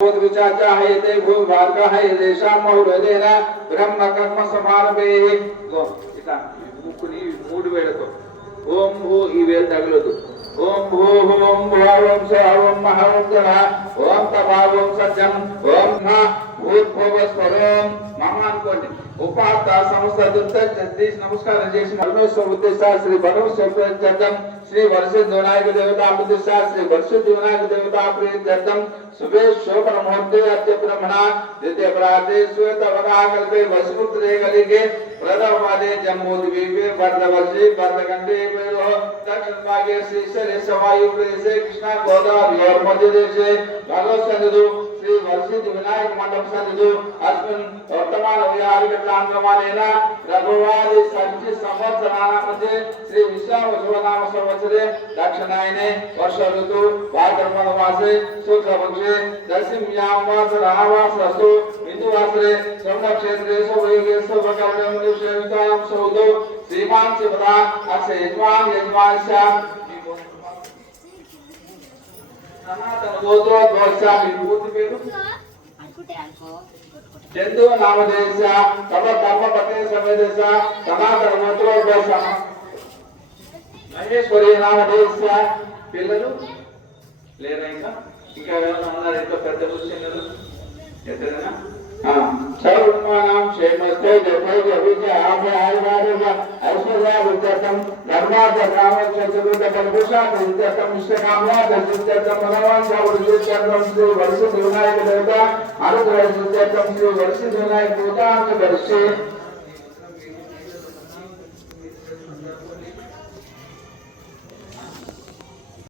विचाचाहयते भूभागः यदेशां मौरदेन ब्रह्म कर्म समारभेः ఇట్లా ముక్కుని మూడు వేళతో ఓం భూ ఈ వేలు తగలదు ఓం భూ ఓం భువం సవం మహోజన ఓం తపావం సత్యం ఓం మా భూర్భువస్వరం మమ అనుకోండి ఉపాత సంస్థ జగదీశ్ నమస్కారం చేసి పరమేశ్వర ఉద్దేశ శ్రీ పరమేశ్వర చర్దం శ్రీ వరసిద్ధ వినాయక దేవతా ఉద్దేశ శ్రీ వరసిద్ధ వినాయక దేవతా ప్రీత్యర్థం शुभे शोभन मुहूर्ते अद्य ब्रह्मणा द्वितीय प्राते श्वेत वराकल्पे वसुपुत्रे कलिके प्रथमपादे जम्बूद्वीपे वर्धवर्षे वर्धखण्डे वेलो दक्षिण भागे श्रीशैले सवायु प्रदेशे कृष्णा गोदावरी और मध्य देशे भगवत सन्निधौ श्री वरसिद्ध विनायक मंडप सन्निधौ अस्मिन् वर्तमान विहारिकप्राङ्गणेन रघुवादि संवत्सर संवत्सराणां मध्ये श्री विश्वावसुनाम संवत्सरे दक्षिणायने वर्ष ऋतु भाद्रपद मासे शुक्लपक्षे दशम्यां वासरावासस्तु हिन्दुवासरे स्वर्णक्षेत्रेषु वैगेषु वकर्णं निषेवितां सौदो श्रीमान् शिवदा अस्य यजमानस्य सनातन गोत्रोद्भवस्य विभूति पेरु चंदु नामदेश तब कर्मपते समेदेश सनातन गोत्रोद्भवस्य महेश्वरी नामदेश पिల్లలు లేరా ఇంకా ఎవరైనా ఉన్నారు ఇంట్లో పెద్ద కూర్చున్నారు ఎద్దరేనా सर्वनाम क्षेमस्ते जय विजय आभे आयुर्वाद ऐश्वर्या विद्यार्थम धर्मार्थ काम चतुर्थ कल्पषा विद्यार्थम इष्टकामना विद्यार्थम मनोवांఛ विद्यार्थम श्री वरसिद्ध विनायक देवता अनुग्रह विद्यार्थम श्री वरसिद्ध विनायक देवता अंग दर्शे